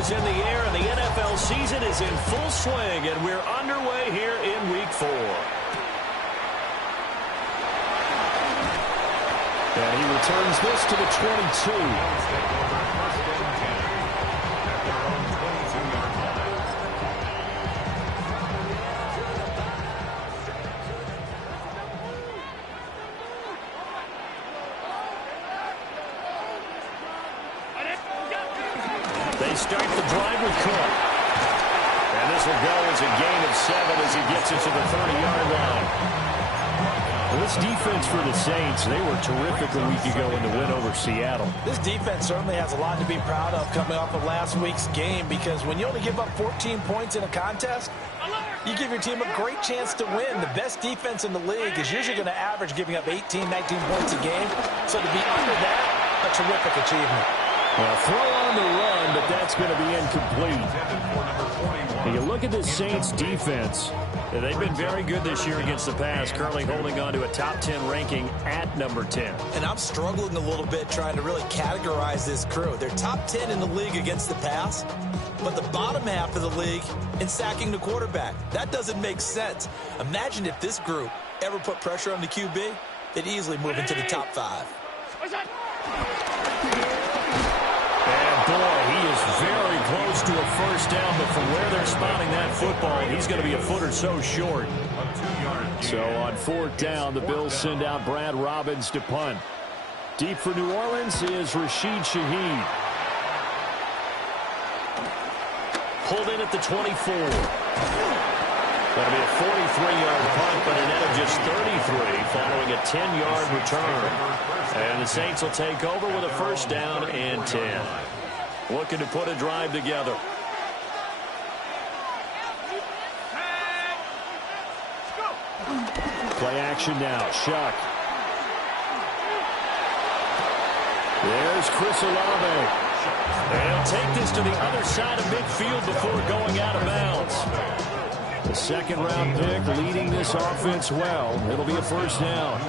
is in the air, and the NFL season is in full swing, and we're underway here in Week 4. And he returns this to the 22. They start the drive with Cook. And this will go as a gain of 7 as he gets it to the 30-yard line. Well, this defense for the Saints, they were terrific a week ago in the win over Seattle. This defense certainly has a lot to be proud of coming off of last week's game, because when you only give up 14 points in a contest, you give your team a great chance to win. The best defense in the league is usually going to average giving up 18, 19 points a game. So to be under that, a terrific achievement. Well, throw on the run, but that's going to be incomplete. And you look at this Saints defense. Yeah, they've been very good this year against the pass, currently holding on to a top 10 ranking at number 10. And I'm struggling a little bit trying to really categorize this crew. They're top 10 in the league against the pass, but the bottom half of the league in sacking the quarterback. That doesn't make sense. Imagine if this group ever put pressure on the QB, they'd easily move into the top 5. Boy, he is very close to a first down, but from where they're spotting that football, he's going to be a foot or so short. So on 4th down, the Bills send out Brad Robbins to punt. Deep for New Orleans is Rashid Shaheed. Pulled in at the 24. That'll be a 43-yard punt, but a net of just 33 following a 10-yard return. And the Saints will take over with a first down and 10. Looking to put a drive together. Play action now. Shuck. There's Chris Olave. They'll take this to the other side of midfield before going out of bounds. The second-round pick leading this offense well. It'll be a first down.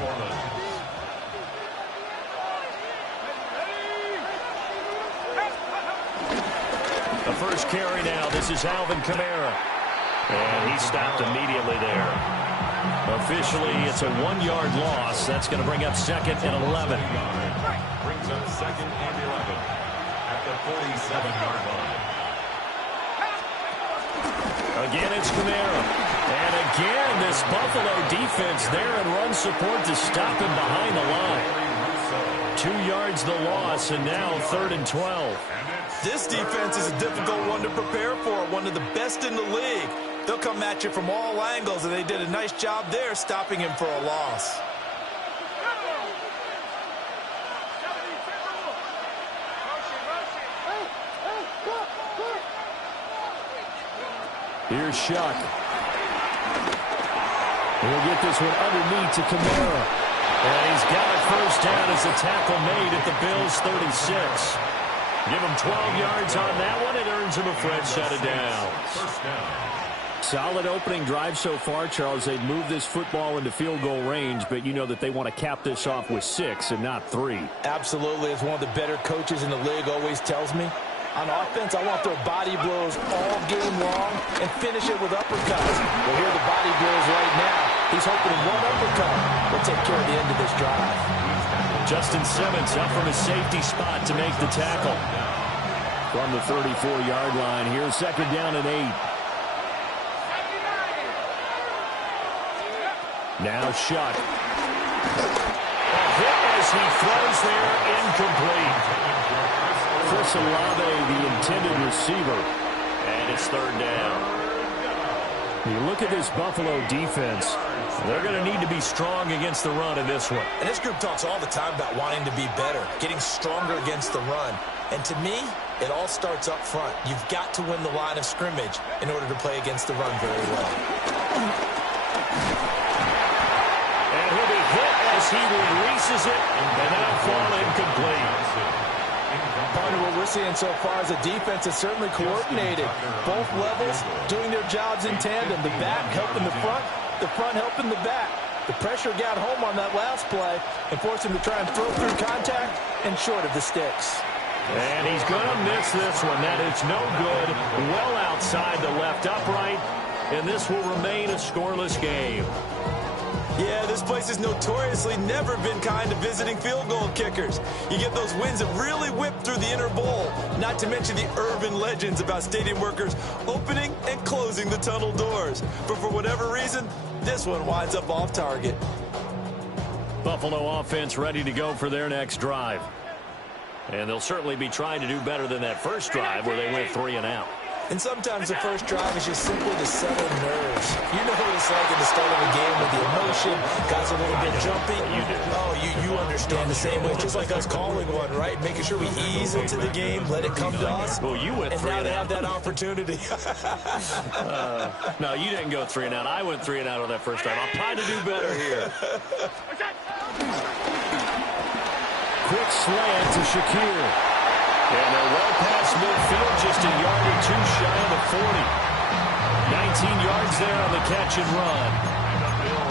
The first carry now. This is Alvin Kamara. And he stopped immediately there. Officially, it's a 1-yard loss. That's going to bring up 2nd and 11. Brings up 2nd and 11 at the 47-yard line. Again, it's Kamara. And again, this Buffalo defense there in run support to stop him behind the line. 2 yards the loss, and now 3rd and 12. This defense is a difficult one to prepare for, one of the best in the league. They'll come at you from all angles, and they did a nice job there stopping him for a loss. Here's Shuck. He'll get this one underneath to Kamara. And he's got a first down as a tackle made at the Bills' 36. Give him 12 yards on that one. It earns him a fresh set of downs. Solid opening drive so far, Charles. They've moved this football into field goal range, but you know that they want to cap this off with 6 and not 3. Absolutely. As one of the better coaches in the league always tells me, on offense, I want to throw body blows all game long and finish it with uppercuts. Well, here are the body blows right now. He's hoping one uppercut will take care of the end of this drive. Justin Simmons up from his safety spot to make the tackle. From the 34-yard line here, 2nd down and 8. Now Shuck. A hit as he throws there, incomplete. Chris Olave, the intended receiver. And it's 3rd down. You look at this Buffalo defense. They're going to need to be strong against the run in this one. And this group talks all the time about wanting to be better, getting stronger against the run. And to me, it all starts up front. You've got to win the line of scrimmage in order to play against the run very well. And he'll be hit as he releases it, and now fall incomplete. Part of what we're seeing so far is a defense that's certainly coordinated. Both levels doing their jobs in tandem. The back helping the front helping the back. The pressure got home on that last play and forced him to try and throw through contact and short of the sticks. And he's going to miss this one. That is no good. Well outside the left upright. And this will remain a scoreless game. Yeah, this place has notoriously never been kind to visiting field goal kickers. You get those wins that really whip through the inner bowl, not to mention the urban legends about stadium workers opening and closing the tunnel doors. But for whatever reason, this one winds up off target. Buffalo offense ready to go for their next drive. And they'll certainly be trying to do better than that first drive where they went 3 and out. And sometimes the first drive is just simply to settle nerves. You know what it's like at the start of a game with the emotion, guys a little bit jumpy. You do. Oh, you understand the same way. It's just like us calling one, right? Making sure we ease into the game, let it come to us. Well, you went 3 and now and they out. have that opportunity. No, you didn't go 3 and out. I went 3 and out on that first drive. I'm trying to do better here. Quick slant to Shakir. And they're well past midfield, just a yard or two shy of the 40. 19 yards there on the catch and run.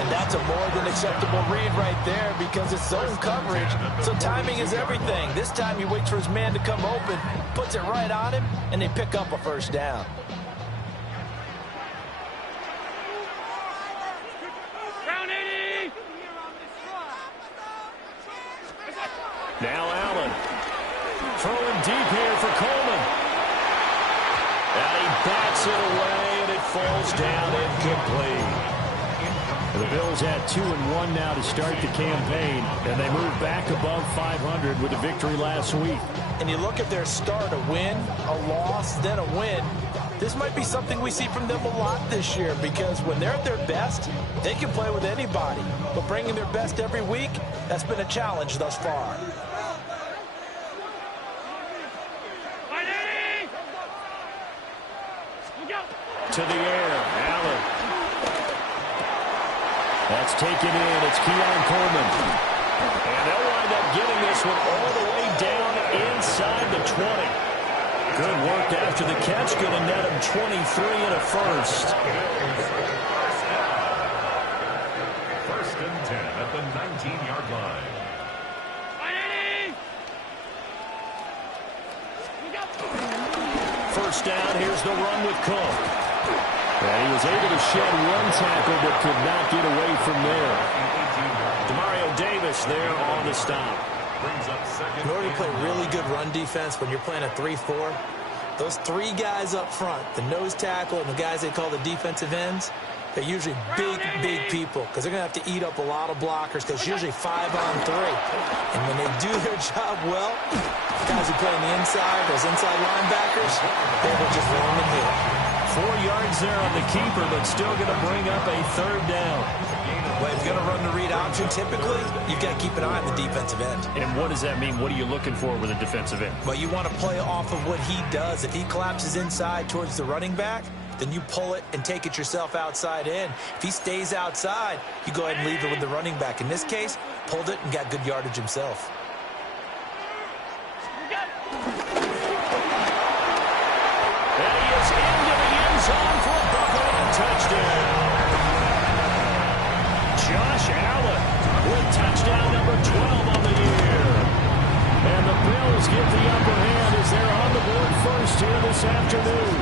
And that's a more than acceptable read right there because it's zone coverage. So timing is everything. This time he waits for his man to come open, puts it right on him, and they pick up a first down. Now Allen. Throwing deep here for Coleman. And he bats it away, and it falls down incomplete. The Bills had 2-1 now to start the campaign, and they move back above 500 with a victory last week. And you look at their start, a win, a loss, then a win. This might be something we see from them a lot this year because when they're at their best, they can play with anybody. But bringing their best every week, that's been a challenge thus far. To the air, Allen. That's taken in. It's Keon Coleman. And they'll wind up getting this one all the way down inside the 20. Good work after the catch. Going to net him 23 and a first. First and 10 at the 19-yard line. First down. Here's the run with Cook. And he was able to shed one tackle but could not get away from there. Demario Davis there on the stop. In order to play really good run defense when you're playing a 3-4, those three guys up front, the nose tackle and the guys they call the defensive ends, they're usually big people because they're going to have to eat up a lot of blockers because it's usually 5-on-3. And when they do their job well, guys who play on the inside, those inside linebackers, they will just run and hit. 4 yards there on the keeper, but still going to bring up a third down. Well, if you're going to run the read option, typically, you've got to keep an eye on the defensive end. And what does that mean? What are you looking for with a defensive end? Well, you want to play off of what he does. If he collapses inside towards the running back, then you pull it and take it yourself outside in. If he stays outside, you go ahead and leave it with the running back. In this case, pulled it and got good yardage himself. And he is into the end zone for a Buffalo touchdown. Josh Allen with touchdown number 12 on the year. And the Bills get the upper hand as they're on the board first here this afternoon.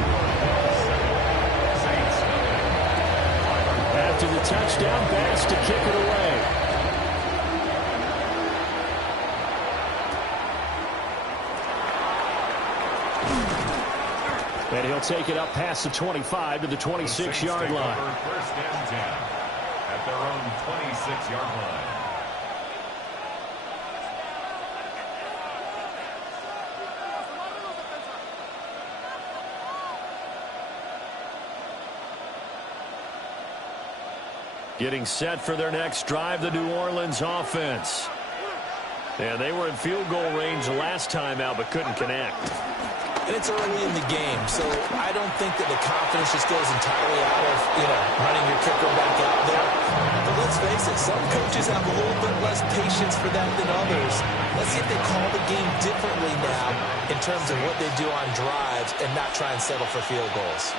After the touchdown, Bass to kick it away. And he'll take it up past the 25 to the 26-yard line. First and 10 at their own 26-yard line. Getting set for their next drive, the New Orleans offense. And they were in field goal range last time out, but couldn't connect. And it's early in the game, so I don't think that the confidence just goes entirely out of, running your kicker back out there. But let's face it, some coaches have a little bit less patience for that than others. Let's see if they call the game differently now in terms of what they do on drives and not try and settle for field goals.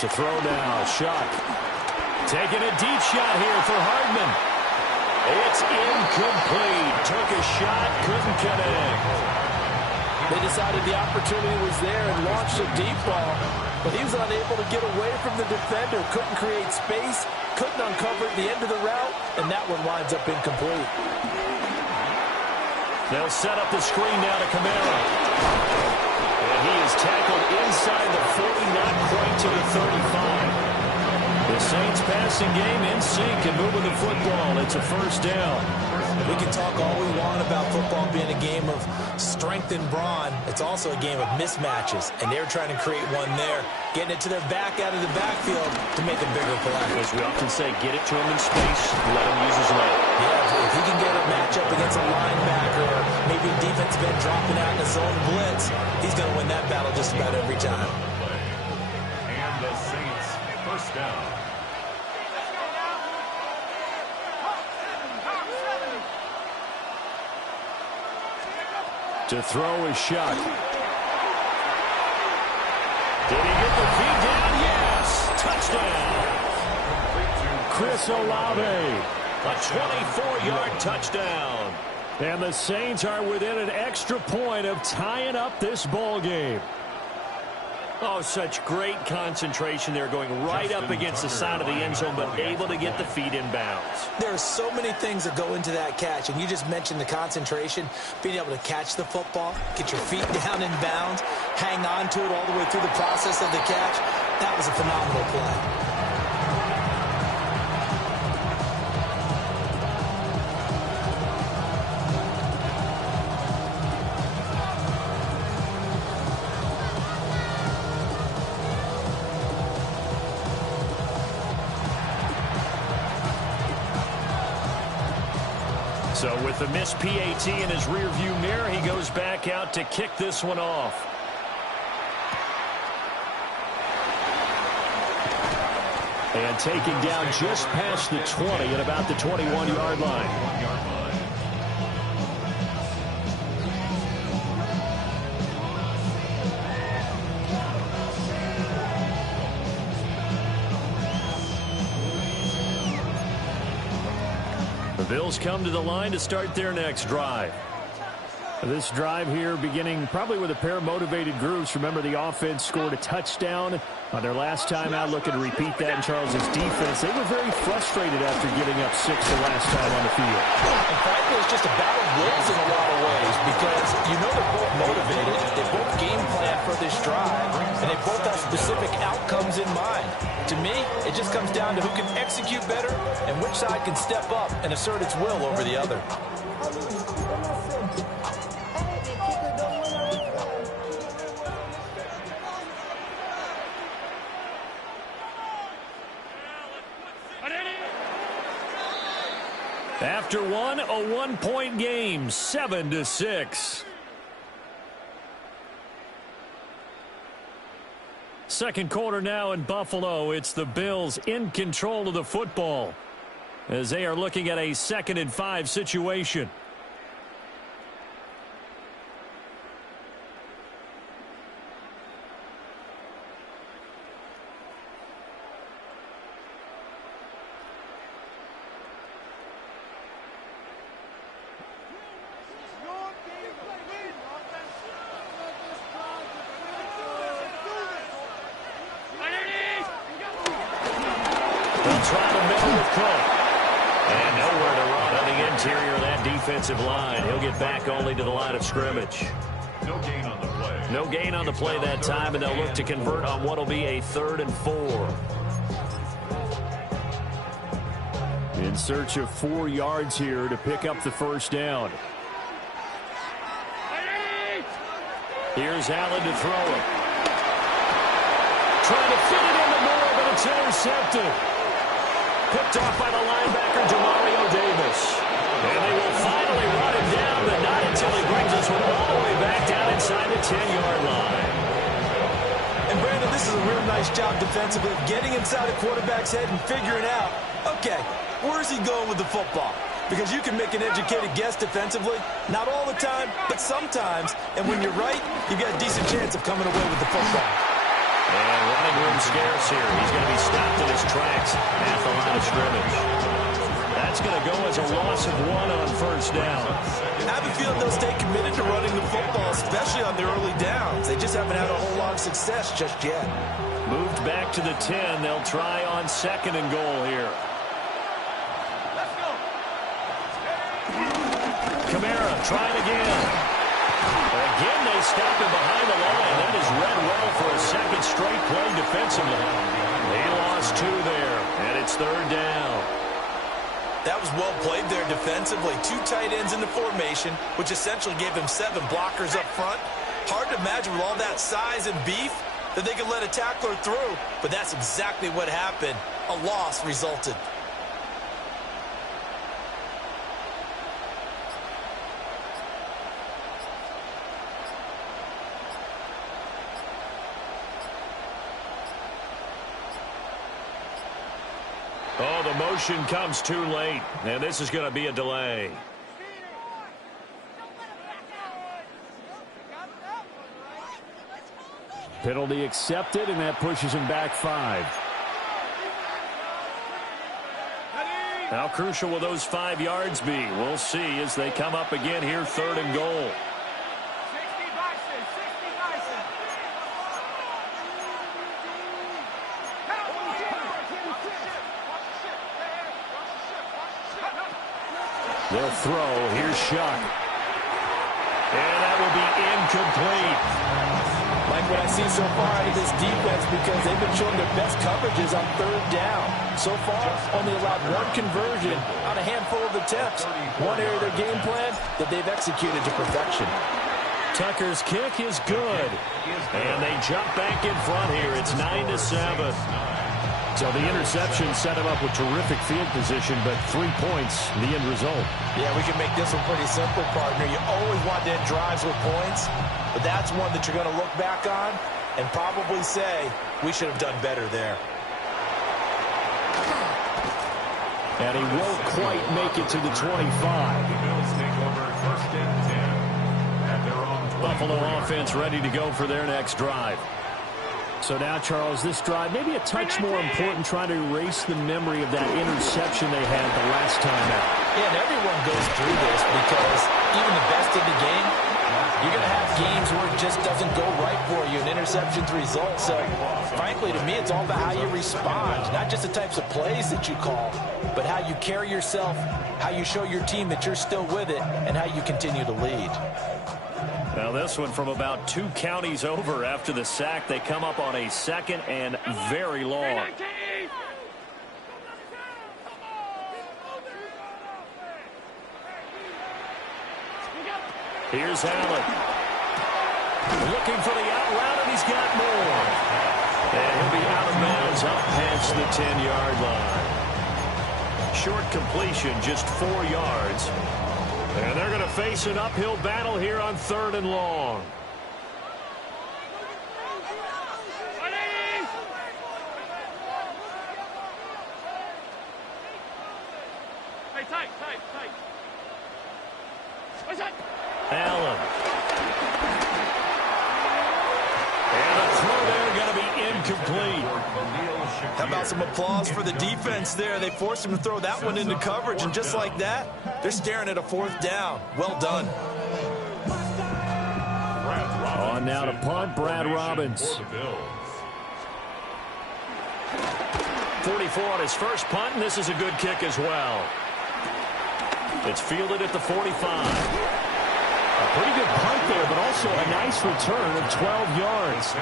To throw now, Shuck. Taking a deep shot here for Hardman. It's incomplete. Took a shot, couldn't connect. They decided the opportunity was there and launched a deep ball, but he was unable to get away from the defender, couldn't create space, couldn't uncover the end of the route, and that one winds up incomplete. They'll set up the screen now to Kamara. And he is tackled inside the 40, not quite to the 35. The Saints passing game in sync and moving the football. It's a first down. We can talk all we want about football being a game of strength and brawn. It's also a game of mismatches, and they're trying to create one there, getting it to their back out of the backfield to make a bigger play. As we often say, get it to him in space, let him use his leg. Yeah, if he can get a matchup against a linebacker or maybe a defensive end dropping out in a zone blitz, he's going to win that battle just about every time. And the Saints first down. To throw is shot. Did he get the feet down? Yes! Touchdown! Chris Olave. A 24-yard touchdown. And the Saints are within an extra point of tying up this ball game. Oh, such great concentration there, going right up against the side of the end zone, but able to get the feet in bounds. There are so many things that go into that catch, and you just mentioned the concentration, being able to catch the football, get your feet down in bounds, hang on to it all the way through the process of the catch. That was a phenomenal play. So with the missed PAT in his rearview mirror, he goes back out to kick this one off. And taking down just past the 20 at about the 21-yard line. The Bills come to the line to start their next drive. This drive here beginning probably with a pair of motivated groups. Remember, the offense scored a touchdown on their last time out, looking to repeat that in Charles's defense. They were very frustrated after giving up 6 the last time on the field. And frankly, it's just a battle of wills in a lot of ways because you know they're both motivated, they both game plan for this drive, and they both have specific outcomes in mind. To me, it just comes down to who can execute better and which side can step up and assert its will over the other. After one, a one-point game, 7-6. Second quarter now in Buffalo. It's the Bills in control of the football as they are looking at a 2nd and 5 situation. Try to middle with Cook. And nowhere to run on the interior of that defensive line. He'll get back only to the line of scrimmage. No gain on the play. No gain on the play that time, and they'll look to convert on what will be a 3rd and 4. In search of 4 yards here to pick up the first down. Here's Allen to throw it. Trying to fit it into Moore, but it's intercepted. Picked off by the linebacker, Demario Davis. And they will finally run him down, but not until he brings this one all the way back down inside the 10-yard line. And Brandon, this is a real nice job defensively of getting inside a quarterback's head and figuring out, okay, where's he going with the football? Because you can make an educated guess defensively, not all the time, but sometimes. And when you're right, you've got a decent chance of coming away with the football. And running room scarce here. He's going to be stopped in his tracks at the line of scrimmage. That's going to go as a loss of 1 on first down. have a feeling they'll stay committed to running the football, especially on their early downs. They just haven't had a whole lot of success just yet. Moved back to the 10. They'll try on 2nd and goal here. Kamara trying again. Again, they stop him behind the line. That is read well for a second straight play defensively. He lost 2 there, and it's 3rd down. That was well played there defensively. 2 tight ends in the formation, which essentially gave him 7 blockers up front. Hard to imagine with all that size and beef that they could let a tackler through, but that's exactly what happened. A loss resulted. Oh, the motion comes too late, and this is going to be a delay. Penalty accepted, and that pushes him back 5. How crucial will those 5 yards be? We'll see as they come up again here, 3rd and goal. They'll throw. Here's Shuck. And that will be incomplete. Like what I see so far out of this defense, because they've been showing their best coverages on 3rd down. So far, only allowed 1 conversion on a handful of attempts. One area of their game plan that they've executed to perfection. Tucker's kick is good. And they jump back in front here. It's 9-7. So the interception set him up with terrific field position, but 3 points, the end result. Yeah, we can make this one pretty simple, partner. You always want to end drives with points, but that's one that you're going to look back on and probably say, we should have done better there. And he won't quite make it to the 25. The Bills take over 1st and 10 at their own 20. Buffalo offense ready to go for their next drive. So now, Charles, this drive maybe a touch more important, trying to erase the memory of that interception they had the last time out. Yeah, and everyone goes through this because even the best in the game, you're going to have games where it just doesn't go right for you, and interceptions result. So, frankly, to me, it's all about how you respond, not just the types of plays that you call, but how you carry yourself, how you show your team that you're still with it, and how you continue to lead. Now this one from about 2 counties over after the sack. They come up on a 2nd and very long. Here's Allen. Looking for the out route, and he's got more. And he'll be out of bounds up past the 10-yard line. Short completion, just 4 yards. And they're going to face an uphill battle here on 3rd and long. Allen. And a throw there going to be incomplete. How about some applause for the defense there? They forced him to throw that one into coverage, and just like that, they're staring at a 4th down. Well done. On now to punt, Brad Robbins. 44 on his first punt, and this is a good kick as well. It's fielded at the 45. A pretty good punt there, but also a nice return of 12 yards.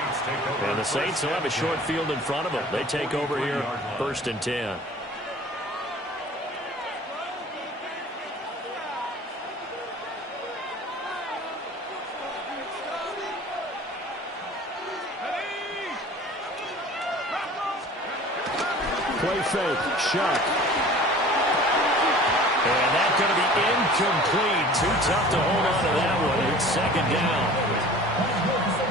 And the Saints will have a short field in front of them. They take over here, 1st and 10. Play fake, Shuck. And that's going to be incomplete. Too tough to hold on to that one. It's 2nd down.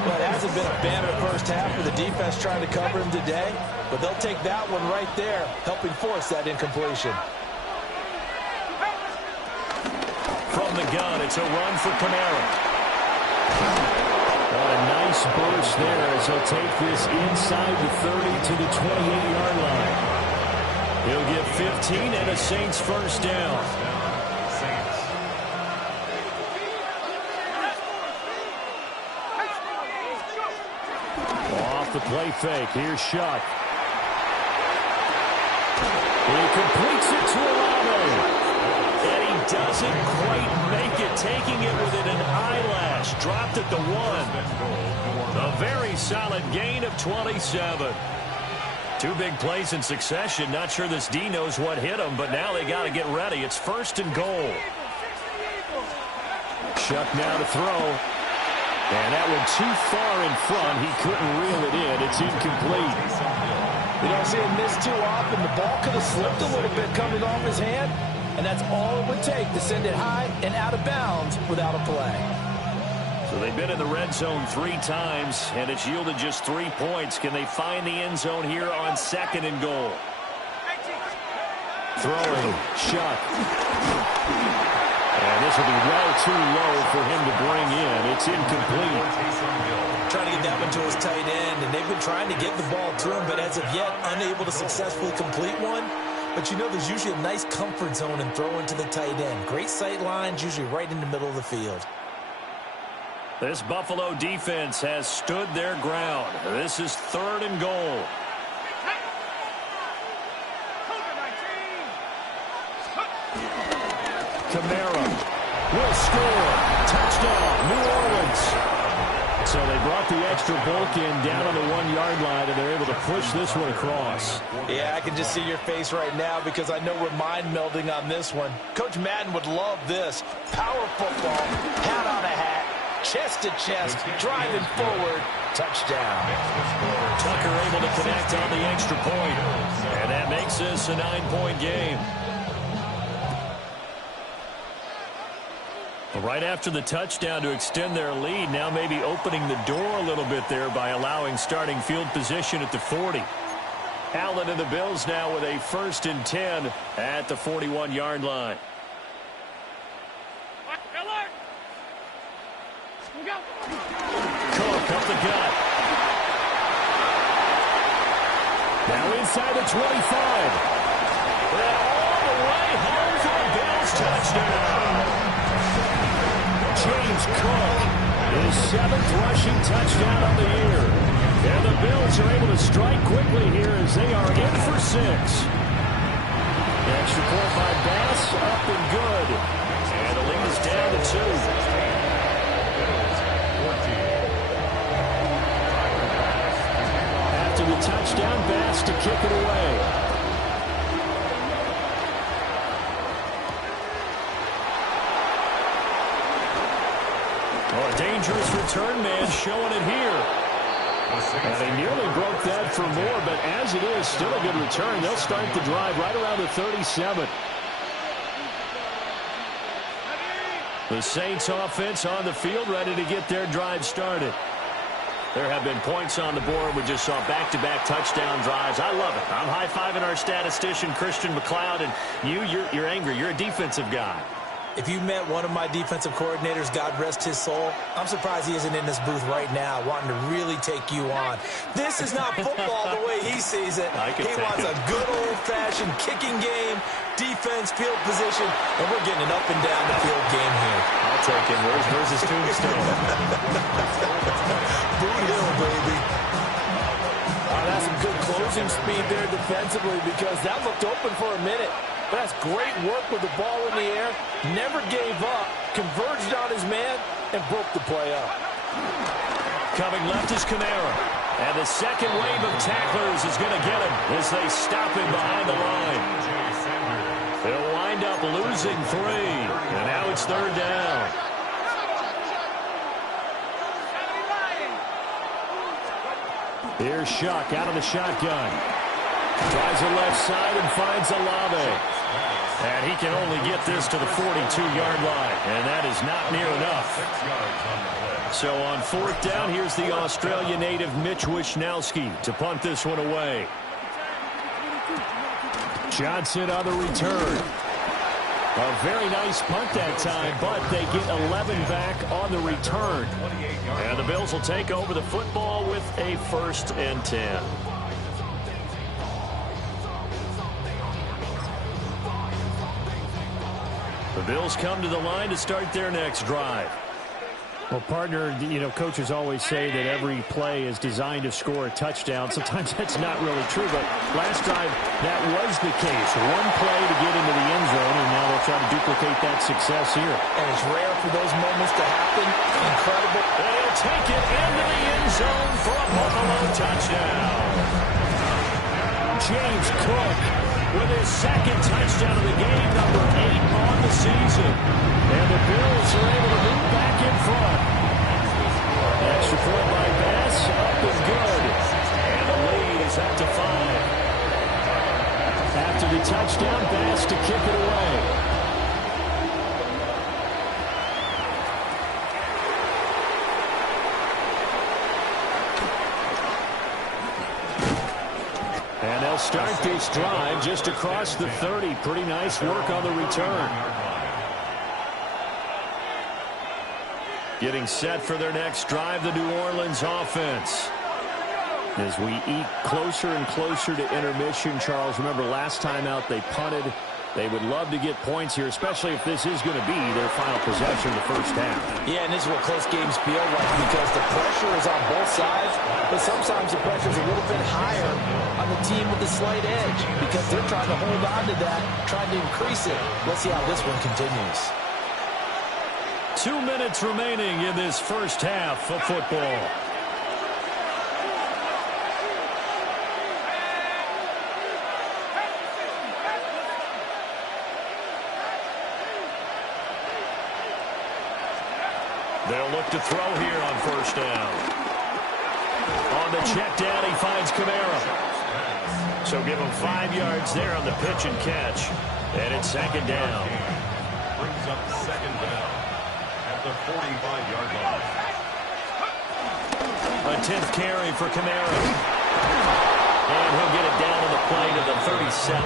Well, it hasn't been a banner first half for the defense trying to cover him today, but they'll take that one right there, helping force that incompletion. From the gun, it's a run for Kamara. What a nice burst there as he'll take this inside the 30 to the 28-yard line. He'll get 15 and a Saints 1st down. off the play fake. Here's Shuck. He completes it to Olave. And he doesn't quite make it, taking it within an eyelash. Dropped at the 1. A very solid gain of 27. 2 big plays in succession. Not sure this D knows what hit him, but now they got to get ready. It's 1st and goal. Shuck now to throw. And that one too far in front. He couldn't reel it in. It's incomplete. You don't see him miss too often. The ball could have slipped a little bit coming off his hand, and that's all it would take to send it high and out of bounds without a play. So they've been in the red zone 3 times, and it's yielded just 3 points. Can they find the end zone here on 2nd and goal? Throwing, Shuck. And this will be well too low for him to bring in. It's incomplete. Trying to get that one to his tight end, and they've been trying to get the ball to him, but as of yet, unable to successfully complete one. But you know there's usually a nice comfort zone in throwing to the tight end. Great sight lines, usually right in the middle of the field. This Buffalo defense has stood their ground. This is 3rd and goal. Kamara will score. Touchdown, New Orleans. So they brought the extra bulk in down on the 1-yard line, and they're able to push this one across. Yeah, I can just see your face right now because I know we're mind melding on this one. Coach Madden would love this. Power football, hat on a hat, chest to chest, driving forward, touchdown. Tucker able to connect on the extra point. And that makes this a 9-point game. Right after the touchdown to extend their lead, now maybe opening the door a little bit there by allowing starting field position at the 40. Allen and the Bills now with a 1st and 10 at the 41-yard line. Cook up the gut. Now inside the 25. And all the way home for a Bills touchdown. James Cook, his 7th rushing touchdown of the year. And the Bills are able to strike quickly here as they are in for 6. The extra point by Bass, up and good. And the lead is down to 2. After the touchdown, Bass to kick it away. Oh, a dangerous return man showing it here. And they nearly broke that for more, but as it is, still a good return. They'll start the drive right around the 37. The Saints offense on the field ready to get their drive started. There have been points on the board. We just saw back-to-back touchdown drives. I love it. I'm high-fiving our statistician, Christian McLeod, and you're angry. You're a defensive guy. If you met one of my defensive coordinators, God rest his soul, I'm surprised he isn't in this booth right now wanting to really take you on. This is not football the way he sees it. He wants a good old-fashioned kicking game, defense, field position, and we're getting an up-and-down the field game here. I'll take him. Where's his tombstone? Boot Hill, baby. That's some good closing speed there defensively because that looked open for a minute. But that's great work with the ball in the air. Never gave up. Converged on his man and broke the play up. Coming left is Kamara. And the second wave of tacklers is going to get him as they stop him behind the line. They'll wind up losing 3. And now it's 3rd down. Here's Shuck out of the shotgun. Tries the left side and finds Olave. And he can only get this to the 42-yard line. And that is not near enough. So on 4th down, here's the Australia native Mitch Wishnowsky to punt this one away. Johnson on the return. A very nice punt that time, but they get 11 back on the return. And the Bills will take over the football with a 1st and 10. The Bills come to the line to start their next drive. Well, partner, you know, coaches always say that every play is designed to score a touchdown. Sometimes that's not really true, but last drive, that was the case. One play to get into the end zone, and now they'll try to duplicate that success here. And it's rare for those moments to happen. Incredible. And he'll take it into the end zone for a Buffalo touchdown. James Cook with his second touchdown of the game, number 8 on the season. And the Bills are able to move back in front. Extra point by Bass, up and good. And the lead is up to 5. After the touchdown, Bass to kick it away. And they'll start this drive just across the 30. Pretty nice work on the return. Getting set for their next drive, the New Orleans offense. As we eat closer and closer to intermission, Charles, remember last time out they punted. They would love to get points here, especially if this is going to be their final possession of the first half. Yeah, and this is what close games feel like because the pressure is on both sides, but sometimes the pressure is a little bit higher on the team with the slight edge because they're trying to hold on to that, trying to increase it. Let's see how this one continues. 2 minutes remaining in this first half of football. They'll look to throw here on first down. On the check down, he finds Kamara. So give him 5 yards there on the pitch and catch. And it's second down. Brings up second down at the 45-yard line. A 10th carry for Kamara. And he'll get it down to the play to the 37.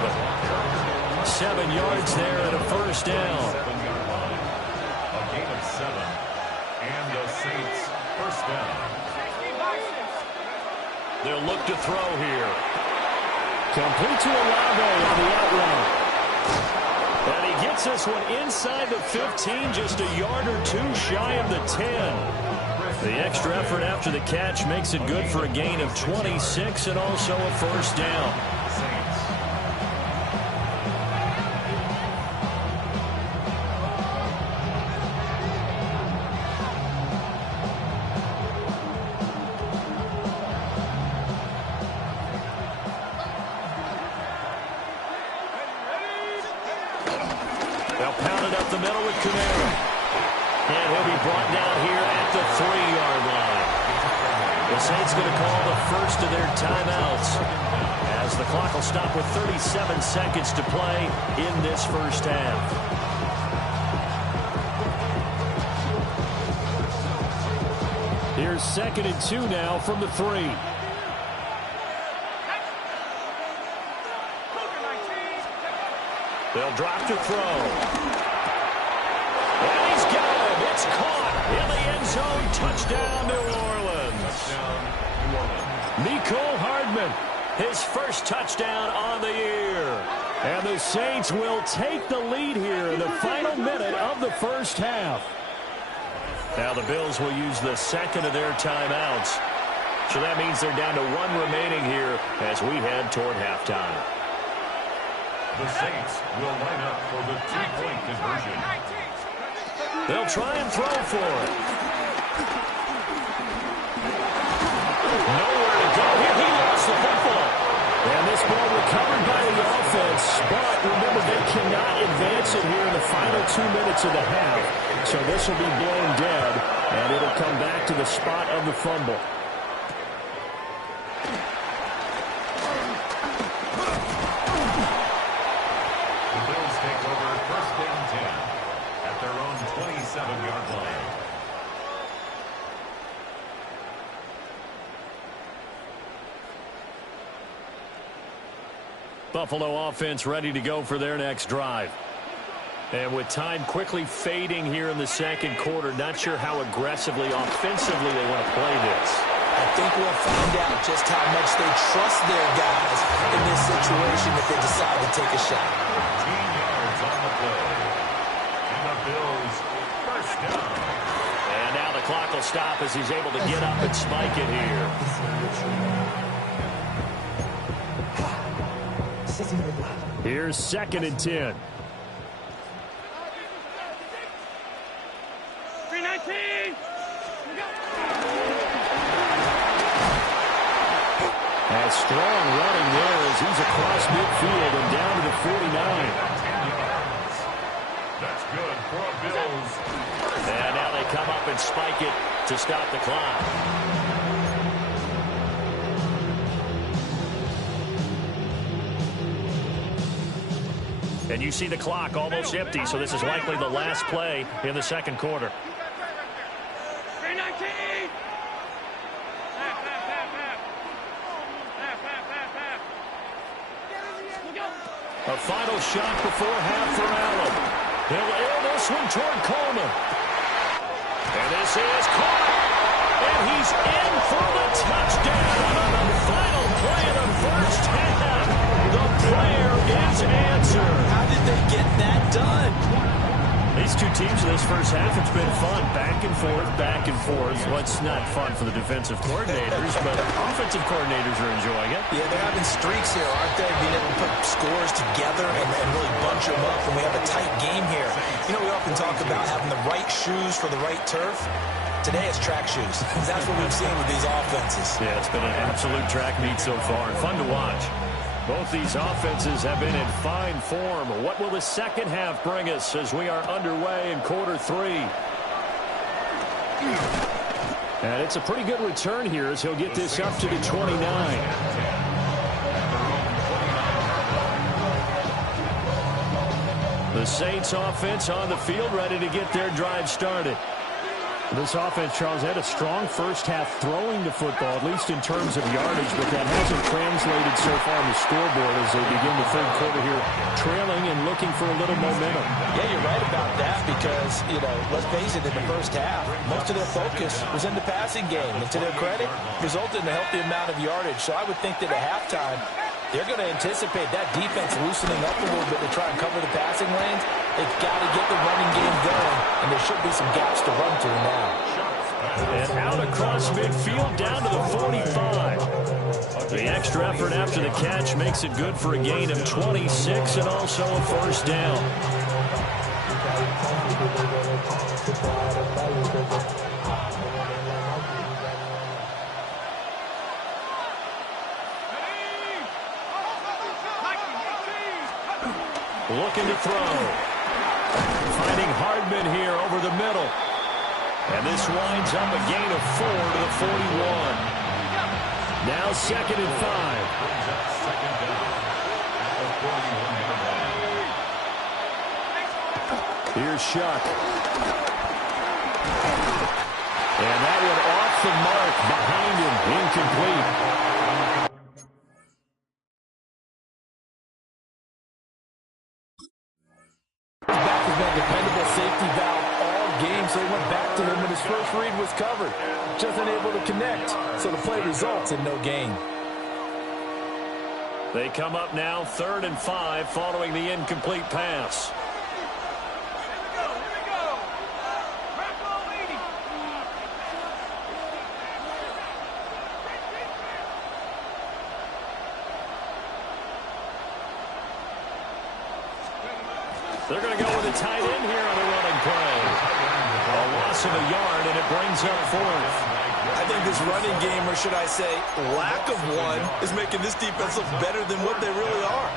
7 yards there at a first down. 7-yard line. A gain of 7. And the Saints first down. They'll look to throw here. Complete to Olave on the out route. And he gets this one inside the 15, just a yard or two shy of the 10. The extra effort after the catch makes it good for a gain of 26 and also a first down. Saints. They'll pound it up the middle with Kamara. And he'll be brought down here at the 3-yard line. The Saints going to call the first of their timeouts as the clock will stop with 37 seconds to play in this first half. Here's 2nd and 2 now from the 3. They'll drop to throw. And he's got him. It's caught in the end zone. Touchdown, New Orleans. Mecole Hardman, his first touchdown on the year. And the Saints will take the lead here in the final minute of the first half. Now the Bills will use the second of their timeouts. So that means they're down to 1 remaining here as we head toward halftime. The Saints will line up for the 2-point conversion. They'll try and throw for it. Nowhere to go here. He lost the football. And this ball recovered by the offense. But remember, they cannot advance it here in the final 2 minutes of the half. So this will be blown dead, and it'll come back to the spot of the fumble. First down 10 at their own 27-yard line. Buffalo offense ready to go for their next drive. And with time quickly fading here in the second quarter, not sure how aggressively, offensively they want to play this. I think we'll find out just how much they trust their guys in this situation if they decide to take a shot. 13 yards on the play. And the Bills first down. And now the clock will stop as he's able to get up and spike it here. Here's 2nd and 10. And strong running there as he's across midfield and down to the 49. That's good for Bills. And now they come up and spike it to stop the clock. And you see the clock almost empty, so this is likely the last play in the second quarter. A final shot before half for Allen. He'll air this one toward Coleman. And this is caught. And he's in for the touchdown on the final play of the first half. The prayer is answered. How did they get that done? These two teams in this first half, it's been fun. Back and forth, back and forth. Well, it's not fun for the defensive coordinators, but offensive coordinators are enjoying it. Yeah, they're having streaks here, aren't they? Being able to put scores together and really bunch them up, and we have a tight game here. You know, we often talk about having the right shoes for the right turf. Today it's track shoes. That's what we've seen with these offenses. Yeah, it's been an absolute track meet so far, and fun to watch. Both these offenses have been in fine form. What will the second half bring us as we are underway in quarter 3? And it's a pretty good return here as he'll get this up to the 29. The Saints offense on the field, ready to get their drive started. This offense, Charles, had a strong first half throwing the football, at least in terms of yardage, but that hasn't translated so far on the scoreboard as they begin the third quarter here, trailing and looking for a little momentum. Yeah, you're right about that because, you know, let's face it, in the first half, most of their focus was in the passing game. And to their credit, resulted in a healthy amount of yardage. So I would think that at halftime, they're going to anticipate that defense loosening up a little bit to try and cover the passing lanes. They've got to get the running game going, and there should be some gaps to run through now. And out across midfield down to the 45. The extra effort after the catch makes it good for a gain of 26 and also a first down. Looking to throw. Finding Hardman here over the middle. And this winds up a gain of 4 to the 41. Now 2nd and 5. Here's Shuck. And that one off the mark behind him. Incomplete. Back has been a dependable safety valve all game, so they went back to him when his first read was covered. Just unable to connect, so the play results in no gain. They come up now 3rd and 5 following the incomplete pass. They're going to go with a tight end here on a running play. A loss of a yard, and it brings up 4th. I think this running game, or should I say lack of one, is making this defense look better than what they really are.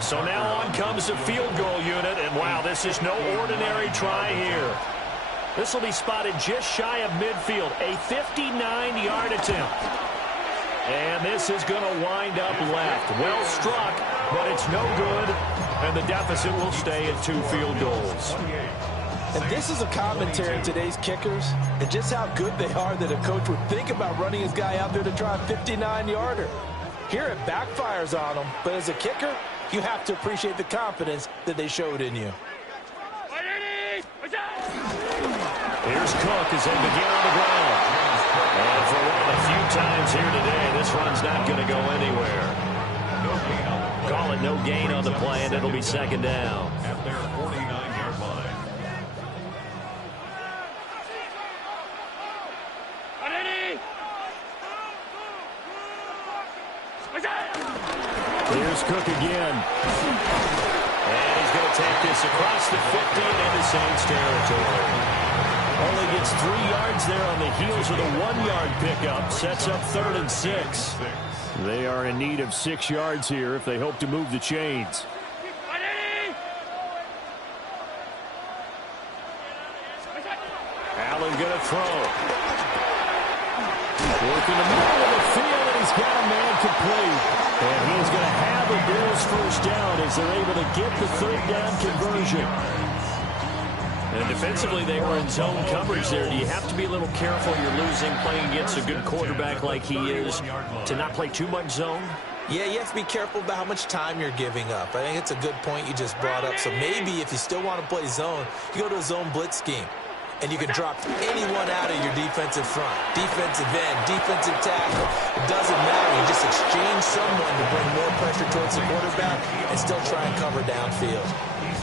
So now on comes the field goal unit, and wow, this is no ordinary try here. This will be spotted just shy of midfield, a 59-yard attempt. And this is going to wind up left. Well struck, but it's no good, and the deficit will stay at 2 field goals. And this is a commentary on today's kickers and just how good they are that a coach would think about running his guy out there to try a 59-yarder. Here it backfires on them, but as a kicker, you have to appreciate the confidence that they showed in you. Here's Cook as they begin on the ground. And for one of the few times here today, this run's not going to go anywhere. Call it no gain on the play, and it'll be 2nd down. At their 49-yard line. Here's Cook again. And he's going to take this across the 50 and into Saints territory. Only gets 3 yards there on the heels of the 1-yard pickup. Sets up 3rd and 6. They are in need of 6 yards here if they hope to move the chains. Allen going to throw. Working the middle of the field, and he's got a man complete. And he's going to have a Bills first down as they're able to get the 3rd down conversion. And defensively, they were in zone coverage there. Do you have to be a little careful? You're losing, playing against a good quarterback like he is, to not play too much zone? Yeah, you have to be careful about how much time you're giving up. I think it's a good point you just brought up. So maybe if you still want to play zone, you go to a zone blitz scheme. And you can drop anyone out of your defensive front. Defensive end, defensive tackle. It doesn't matter. You just exchange someone to bring more pressure towards the quarterback and still try and cover downfield.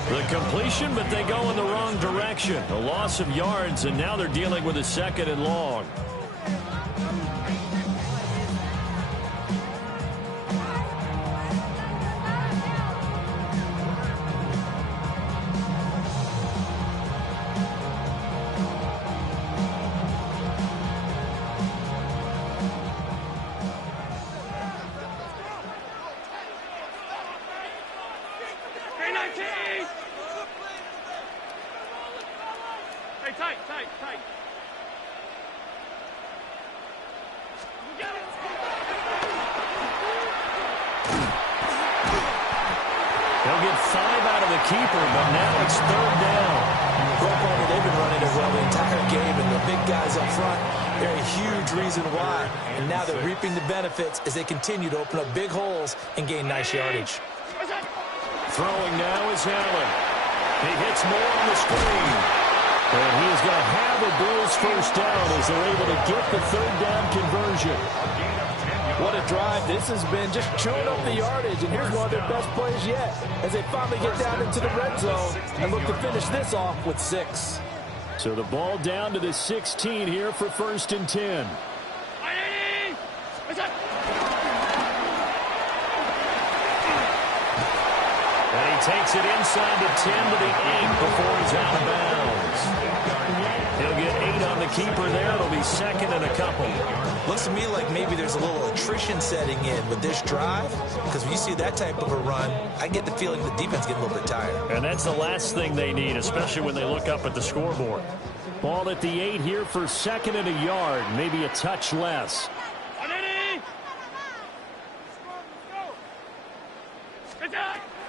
The completion, but they go in the wrong direction. A loss of yards, and now they're dealing with a 2nd and long. They'll get 5 out of the keeper, but now it's 3rd down. They've been running it well the entire game, and the big guys up front, they're a huge reason why. And now they're reaping the benefits as they continue to open up big holes and gain nice yardage. Throwing now is Allen. He hits more on the screen. And he is going to have a Bills first down as they're able to get the 3rd down conversion. What a drive. This has been just chewing up the yardage, and here's one of their best plays yet as they finally get down into the red zone and look to finish this off with 6. So the ball down to the 16 here for 1st and 10. And he takes it inside the 10 to the 8 before he's out of bounds. He'll get 8 on the keeper there. It'll be 2nd and a couple. Looks to me like maybe there's a little attrition setting in with this drive, because when you see that type of a run, I get the feeling the defense getting a little bit tired. And that's the last thing they need, especially when they look up at the scoreboard. Ball at the 8 here for 2nd and a yard, maybe a touch less.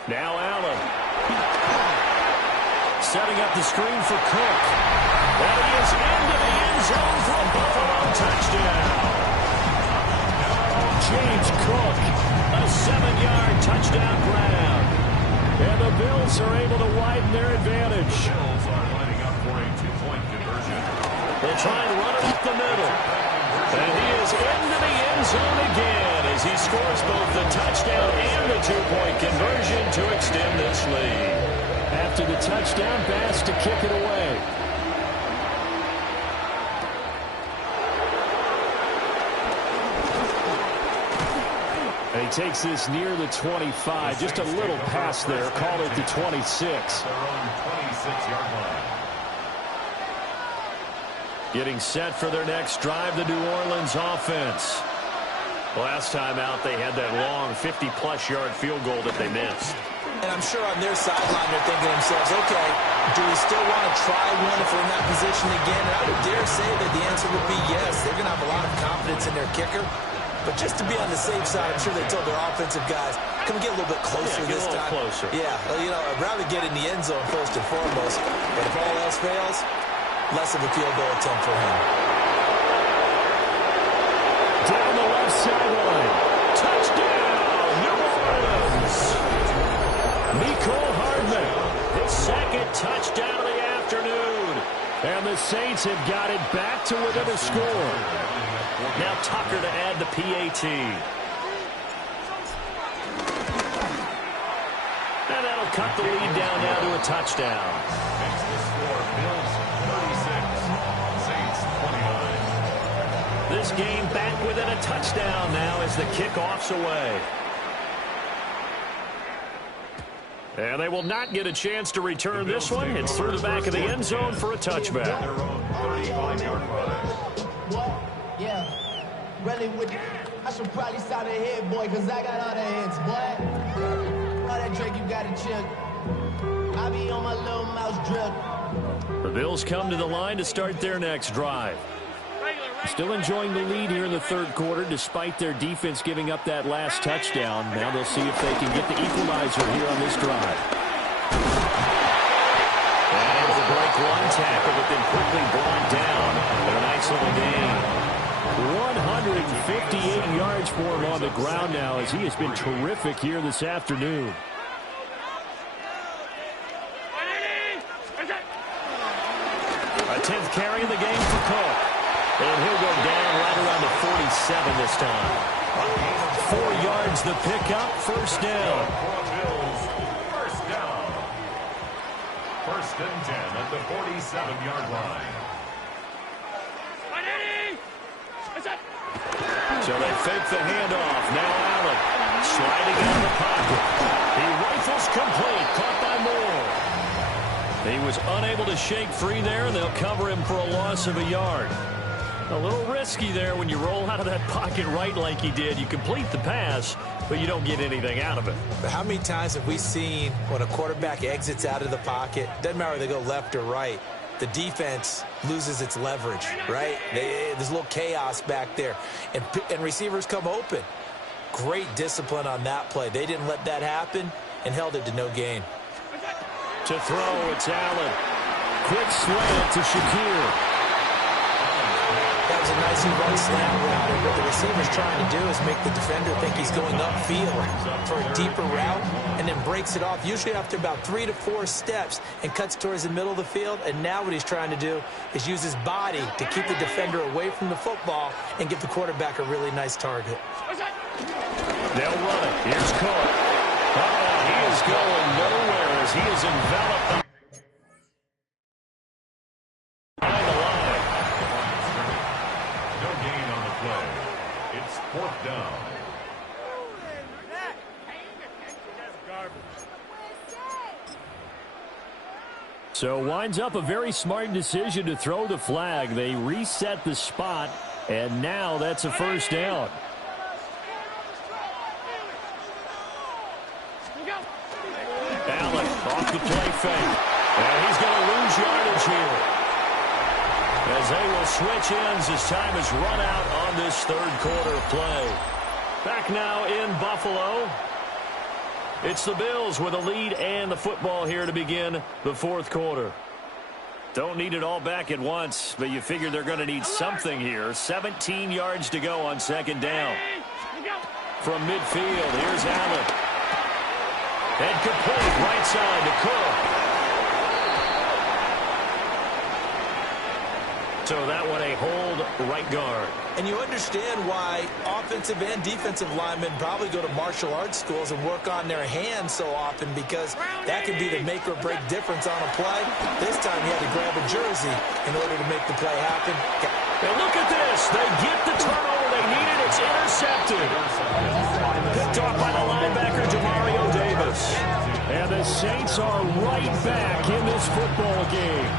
Now Allen. Setting up the screen for Cook. And he is into the end zone for a Buffalo touchdown. James Cook, A 7-yard touchdown grab. and the Bills are able to widen their advantage. Bills are lining up for a 2-point conversion. They'll try and run it up the middle. And he is into the end zone again as he scores both the touchdown and the 2-point conversion to extend this lead. After the touchdown pass to kick it away. And he takes this near the 25. Just a little pass there. Call it the 26. Their own 26-yard line. Getting set for their next drive, the New Orleans offense. Last time out, they had that long 50-plus yard field goal that they missed. And I'm sure on their sideline they're thinking to themselves, okay, do we still want to try one if we're in that position again? And I would dare say that the answer would be yes. They're going to have a lot of confidence in their kicker. But just to be on the safe side, I'm sure they told their offensive guys, come get a little bit closer Get this a little time. closer. Yeah, well, you know, I'd rather get in the end zone first and foremost. But if all else fails, less of a field goal attempt for him. Down the left sideline. Touchdown, New Orleans! Mecole Hardman. His second touchdown of the afternoon. And the Saints have got it back to within a score. Now Tucker to add the PAT. And that'll cut the lead down now to a touchdown. Makes the score Bills 36, Saints 29. This game back within a touchdown now as the kickoff's away. And they will not get a chance to return this one. It's through the back of the end zone for a touchback. What? Yeah. Really with I should probably sound a head, boy, because I got all the heads, boy. All that Drake, you got to chill. I be on my little mouse drip. The Bills come to the line to start their next drive. Still enjoying the lead here in the third quarter, despite their defense giving up that last touchdown. Now they'll see if they can get the equalizer here on this drive. And able to break one tackle, but then quickly brought down. And a nice little gain. 158 yards for him on the ground now, as he has been terrific here this afternoon. A 10th carry in the game for Cook. And he'll go down right around the 47 this time. 4 yards the pickup, first down. First down. First and 10 at the 47-yard line. So they fake the handoff. Now Allen sliding out of the pocket. He rifles complete. Caught by Moore. He was unable to shake free there, and they'll cover him for a loss of a yard. A little risky there when you roll out of that pocket right like he did. You complete the pass, but you don't get anything out of it. But how many times have we seen when a quarterback exits out of the pocket, doesn't matter whether they go left or right, the defense loses its leverage, right? There's a little chaos back there, and receivers come open. Great discipline on that play. They didn't let that happen and held it to no gain. To throw, it's Allen. Quick slant to Shakir. That was a nice run slant route, and what the receiver's trying to do is make the defender think he's going upfield for a deeper route and then breaks it off, usually after about 3 to 4 steps, and cuts towards the middle of the field. And now what he's trying to do is use his body to keep the defender away from the football and give the quarterback a really nice target. They'll run it. Here's Cook. He is going nowhere as he is enveloped behind the line. No gain on the play. It's fourth down. So winds up a very smart decision to throw the flag. They reset the spot, and now that's a first down. Allen off the play fake. And he's going to lose yardage here. As they will switch ends as time has run out on this third quarter of play. Back now in Buffalo. It's the Bills with a lead and the football here to begin the fourth quarter. Don't need it all back at once, but you figure they're going to need something here. 17 yards to go on second down. From midfield, here's Allen. And complete right side to Cook. So that one a hold right guard. And you understand why offensive and defensive linemen probably go to martial arts schools and work on their hands so often, because that can be the make or break difference on a play. This time he had to grab a jersey in order to make the play happen. And look at this. They get the turnover they needed. It's intercepted. Picked off by the linebacker, Demario Davis. And the Saints are right back in this football game.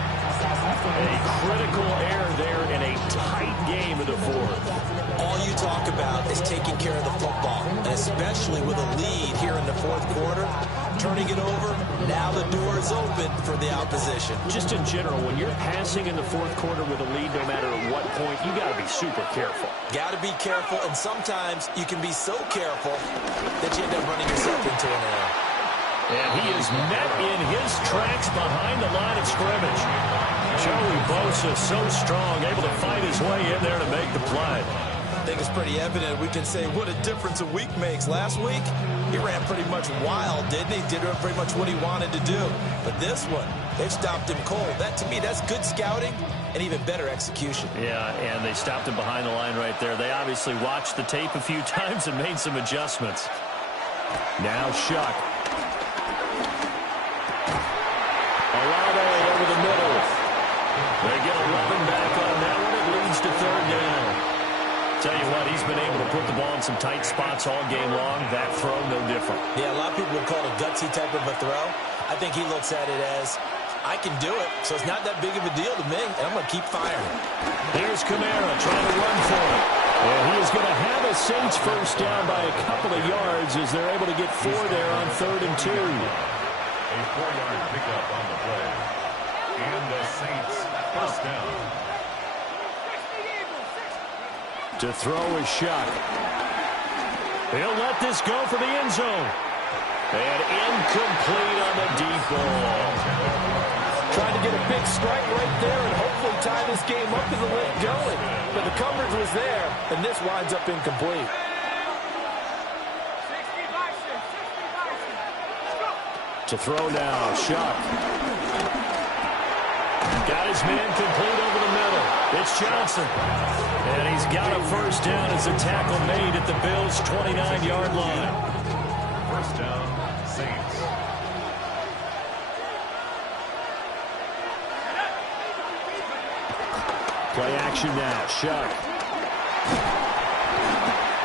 A critical error there in a tight game of the fourth. All you talk about is taking care of the football, and especially with a lead here in the fourth quarter, turning it over, now the door is open for the opposition. Just in general, when you're passing in the fourth quarter with a lead, no matter at what point, you got to be super careful. Got to be careful, and sometimes you can be so careful that you end up running yourself into an error. And he is met in his tracks behind the line of scrimmage. Joey Bosa, so strong, able to fight his way in there to make the play. I think it's pretty evident. We can say what a difference a week makes. Last week, he ran pretty much wild, didn't he? Did pretty much what he wanted to do. But this one, they've stopped him cold. That, to me, that's good scouting and even better execution. Yeah, and they stopped him behind the line right there. They obviously watched the tape a few times and made some adjustments. Now Shuck. Olave over the middle. They get 11 back on that one. It leads to third down. tell you what, he's been able to put the ball in some tight spots all game long. That throw, no different. Yeah, a lot of people would call it a gutsy type of a throw. I think he looks at it as, I can do it, so it's not that big of a deal to me, and I'm going to keep firing. Here's Kamara trying to run for it. And he is going to have a Saints first down by a couple of yards as they're able to get 4 there on 3rd and 2. A 4-yard pickup on the play. And the Saints first down. To throw is Shuck. He'll let this go for the end zone. And incomplete on the deep ball. Trying to get a big strike right there and hopefully tie this game up in the late going. But the coverage was there, and this winds up incomplete. To throw now, Shuck. Got his man complete over the middle. It's Johnson. And he's got a first down as a tackle made at the Bills' 29-yard line. First down, Saints. Play action now, Shuck.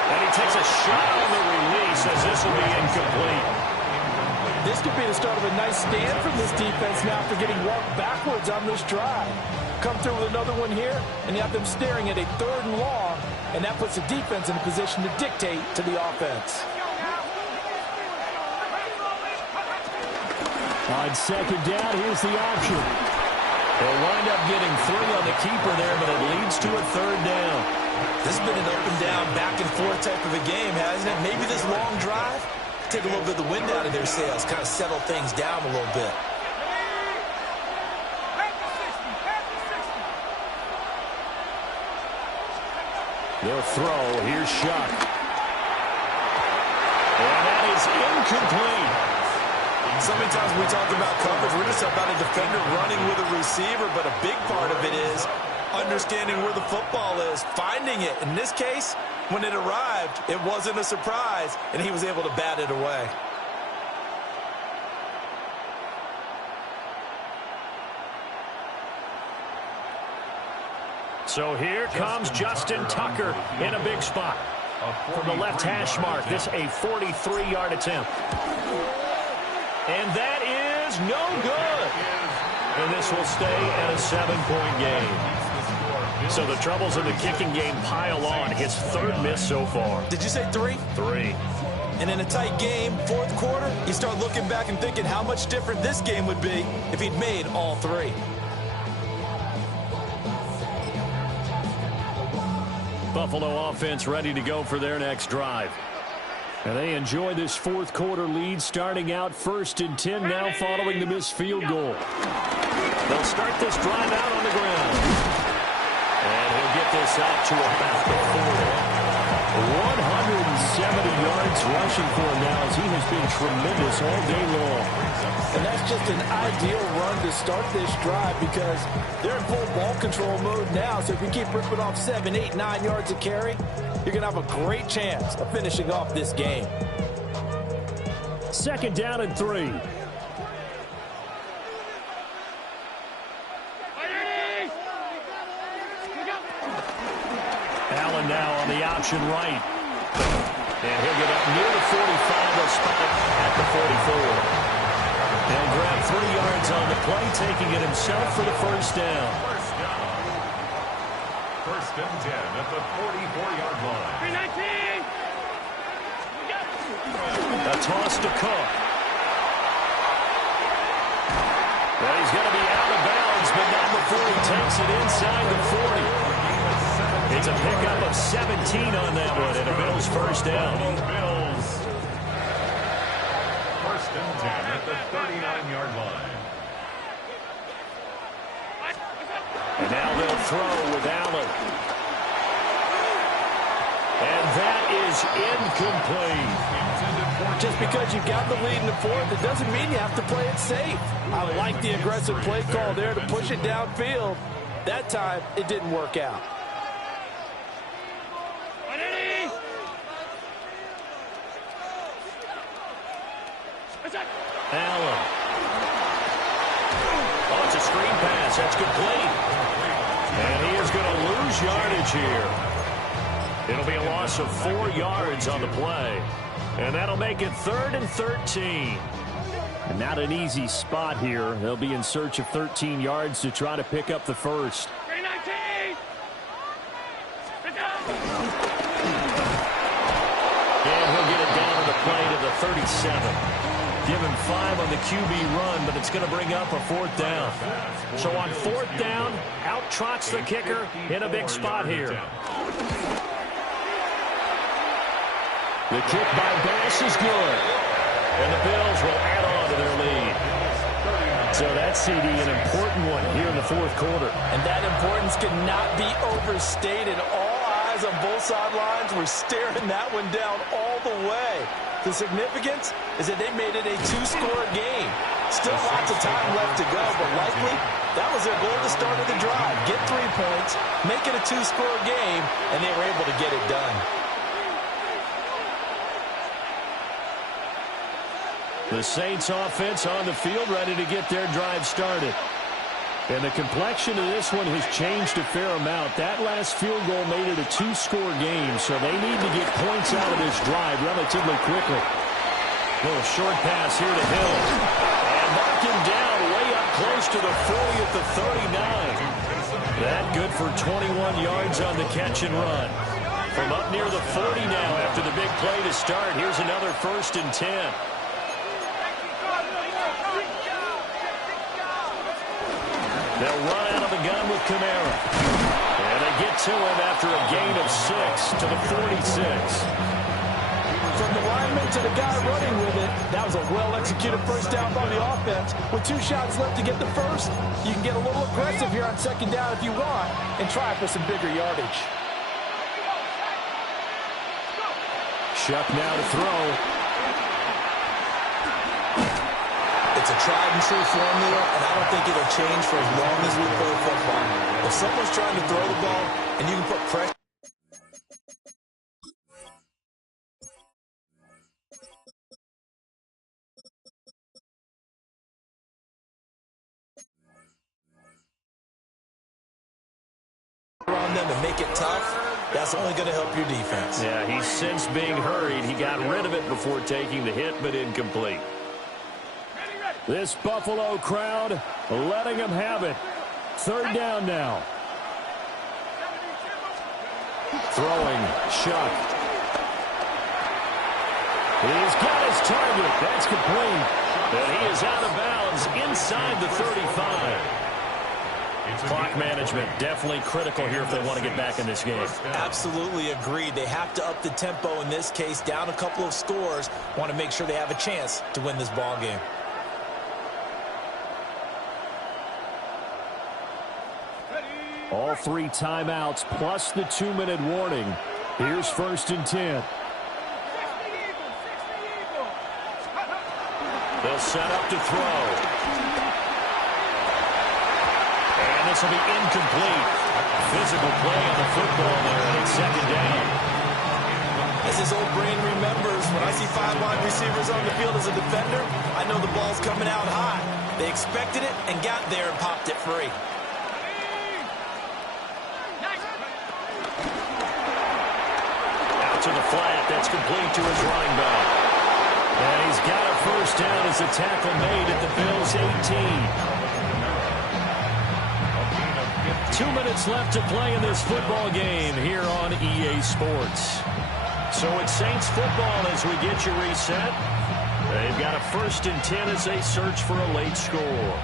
And he takes a shot on the release as this will be incomplete. This could be the start of a nice stand from this defense now after getting walked backwards on this drive. Come through with another one here, and you have them staring at a 3rd and long, and that puts the defense in a position to dictate to the offense. On 2nd down, here's the option. They'll wind up getting 3 on the keeper there, but it leads to a 3rd down. This has been an up and down, back and forth type of a game, hasn't it? Maybe this long drive, take a little bit of the wind out of their sails, kind of settle things down a little bit. They'll throw. Here's Shuck. And that is incomplete. So many times when we talk about coverage, we're just about a defender running with a receiver, but a big part of it is understanding where the football is, finding it. In this case, when it arrived, it wasn't a surprise, and he was able to bat it away. So here comes Justin Tucker in a big spot. From the left hash mark, this a 43-yard attempt. And that is no good. And this will stay at a 7-point game. So the troubles in the kicking game pile on. His 3rd miss so far. Did you say 3? 3. And in a tight game, 4th quarter, you start looking back and thinking how much different this game would be if he'd made all 3. Buffalo offense ready to go for their next drive. And they enjoy this 4th quarter lead, starting out 1st and 10 now following the missed field goal. They'll start this drive out on the ground. And he'll get this out to about the 4. 170 yards rushing for him now as he has been tremendous all day long. And that's just an ideal run to start this drive because they're in full ball control mode now. So if you keep ripping off 7, 8, 9 yards of carry, you're going to have a great chance of finishing off this game. 2nd down and 3. Allen now on the option right. And he'll get up near the 45, a spot at the 44. And grab 3 yards on the play, taking it himself for the first down. First and 10 at the 44-yard line. A toss to Cook. Well, he's going to be out of bounds, but not before he takes it inside the 40. It's a pickup of 17 on that one, and a Bills first down. Bills. First and 10 at the 39-yard line. And now they'll throw with Allen. And that is incomplete. Just because you've got the lead in the 4th, it doesn't mean you have to play it safe. I like the aggressive play call there to push it downfield. That time, it didn't work out. Allen. Oh, it's a screen pass. That's complete. And he is going to lose yardage here. It'll be a loss of 4 yards on the play. And that'll make it 3rd and 13. And not an easy spot here. They'll be in search of 13 yards to try to pick up the first. And he'll get it down to the play to the 37. Give him 5 on the QB run, but it's going to bring up a 4th down. So on 4th down, out trots the kicker in a big spot here. The kick by Bass is good. And the Bills will add on to their lead. So that CD, an important one here in the 4th quarter. And that importance cannot be overstated. All eyes on both sidelines were staring that one down all the way. The significance is that they made it a 2-score game. Still lots of time left to go, but likely that was their goal at the start of the drive. Get 3 points, make it a 2-score game, and they were able to get it done. The Saints offense on the field, ready to get their drive started. And the complexion of this one has changed a fair amount. That last field goal made it a 2-score game, so they need to get points out of this drive relatively quickly. Little short pass here to Hill. And knocked him down way up close to the 40 at the 39. That good for 21 yards on the catch and run. From up near the 40 now after the big play to start, here's another 1st and 10. They'll run out of the gun with Kamara. And they get to him after a gain of 6 to the 46. From the lineman to the guy running with it, that was a well-executed first down by the offense. With 2 shots left to get the first, you can get a little aggressive here on 2nd down if you want and try for some bigger yardage. Shuck now to throw. It's a tried-and-true formula, and I don't think it'll change for as long as we play football. If someone's trying to throw the ball and you can put pressure on them and make it tough, that's only going to help your defense. Yeah, he's since being hurried. He got rid of it before taking the hit, but incomplete. This Buffalo crowd letting them have it. 3rd down now. Throwing, Shuck. He's got his target. That's complete. And he is out of bounds inside the 35. Clock management definitely critical here if they want to get back in this game. Absolutely agreed. They have to up the tempo in this case, down a couple of scores. Want to make sure they have a chance to win this ball game. All 3 timeouts plus the 2-minute warning. Here's 1st and 10. They'll set up to throw. And this will be incomplete. Physical play on the football there, and it's 2nd down. As his old brain remembers, when I see 5 wide receivers on the field as a defender, I know the ball's coming out high. They expected it and got there and popped it free. To the flat, that's complete to his running back. And he's got a 1st down as a tackle made at the Bills' 18. 2 minutes left to play in this football game here on EA Sports. So it's Saints football as we get you reset. They've got a 1st and 10 as they search for a late score.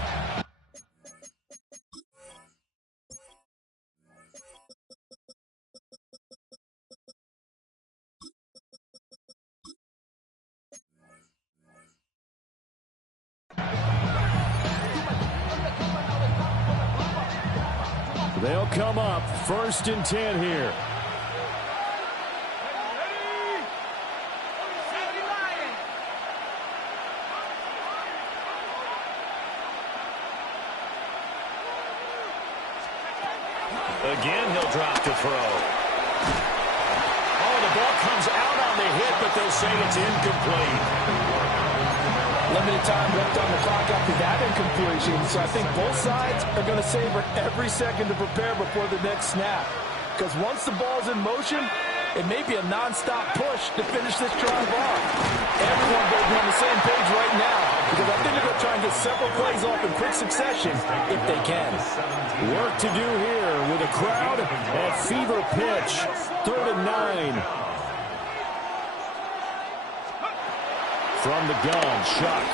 They'll come up 1st and 10 here. Again, he'll drop to throw. Oh, the ball comes out on the hit, but they'll say it's incomplete. Limited time left on the clock after that incompletion, so I think both sides are going to savor every second to prepare before the next snap. Because once the ball's in motion, It may be a non-stop push to finish this drive off. Everyone will be on the same page right now because I think they're going to try and get several plays off in quick succession if they can. Work to do here with a crowd at fever pitch. 3rd and 9. From the gun, Shough.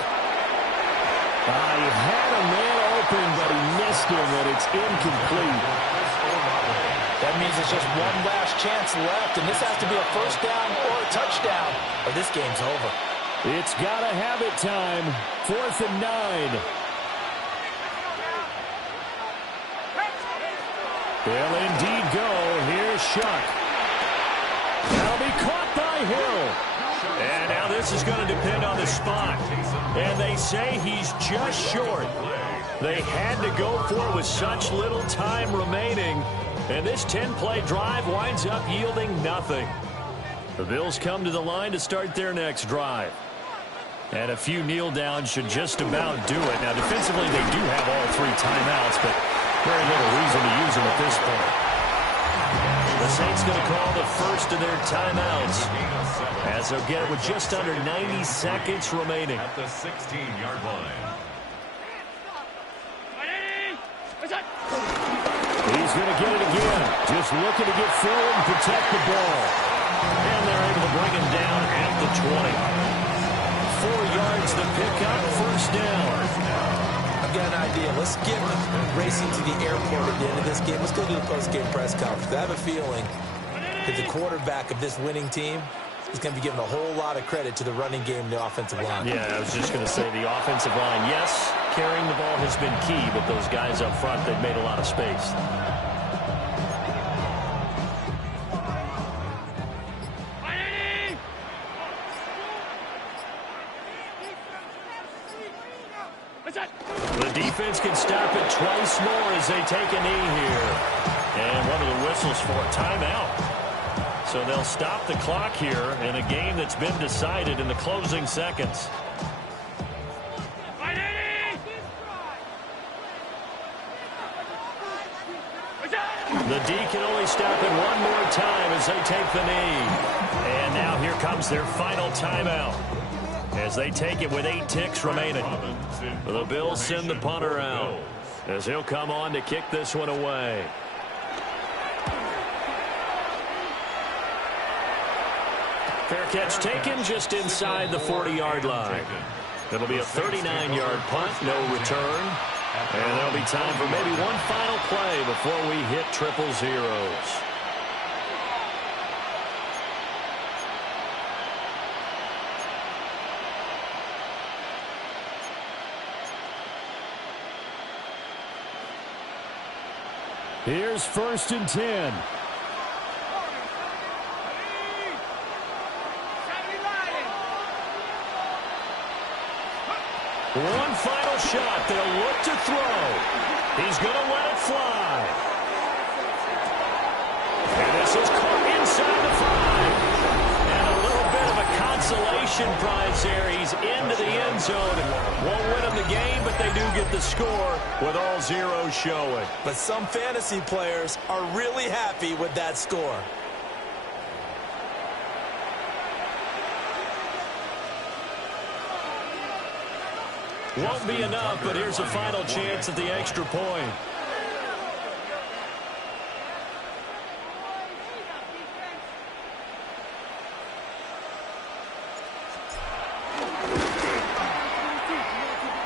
He had a man open, but he missed him, and it's incomplete. That means it's just one last chance left, and this has to be a first down or a touchdown, or this game's over. It's got to have it time. 4th and 9. They'll indeed go. Here's Shough. That'll be caught by Hill. And now this is going to depend on the spot. And they say he's just short. They had to go for it with such little time remaining. And this 10-play drive winds up yielding nothing. The Bills come to the line to start their next drive. And a few kneel downs should just about do it. Now, defensively, they do have all 3 timeouts, but very little reason to use them at this point. The Saints going to call the first of their timeouts as they'll get it with just under 90 seconds remaining. At the 16-yard line. He's going to get it again. Just looking to get forward and protect the ball. And they're able to bring him down at the 20. 4 yards the pickup, first down. I've got an idea. Let's get racing to the airport at the end of this game. Let's go to the post-game press conference. I have a feeling that the quarterback of this winning team is going to be given a whole lot of credit to the running game and the offensive line. Yeah, I was just going to say the offensive line, yes, carrying the ball has been key, but those guys up front, they've made a lot of space. The defense can stop it twice more as they take a knee here. And one of the whistles for a timeout. So they'll stop the clock here in a game that's been decided in the closing seconds. The D can only stop it one more time as they take the knee. And now here comes their final timeout as they take it with 8 ticks remaining. The Bills send the punter out as he'll come on to kick this one away. Fair catch taken just inside the 40-yard line. It'll be a 39-yard punt, no return. And there'll be time for maybe one final play before we hit triple zeros. Here's 1st and 10. One final shot. They'll look to throw. He's going to let it fly. And this is caught inside the 5. And a little bit of a consolation prize there. He's into the end zone. Won't win them the game, but they do get the score with all zeros showing. But some fantasy players are really happy with that score. Won't be enough, but here's a final chance at the extra point.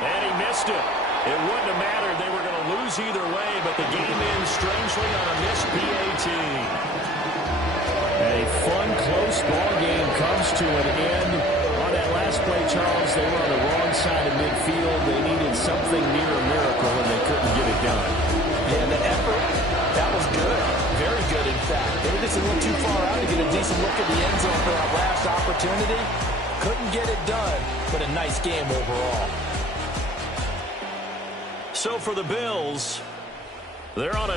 And he missed it. It wouldn't have mattered. They were going to lose either way, but the game ends strangely on a missed PAT. A fun, close ball game comes to an end. On that last play, Charles, they were on the wrong side of midfield. They needed something near a miracle, and they couldn't get it done. Yeah, the effort, that was good. Very good, in fact. They were just a little too far out to get a decent look at the end zone for that last opportunity. Couldn't get it done, but a nice game overall. So for the Bills, they're on a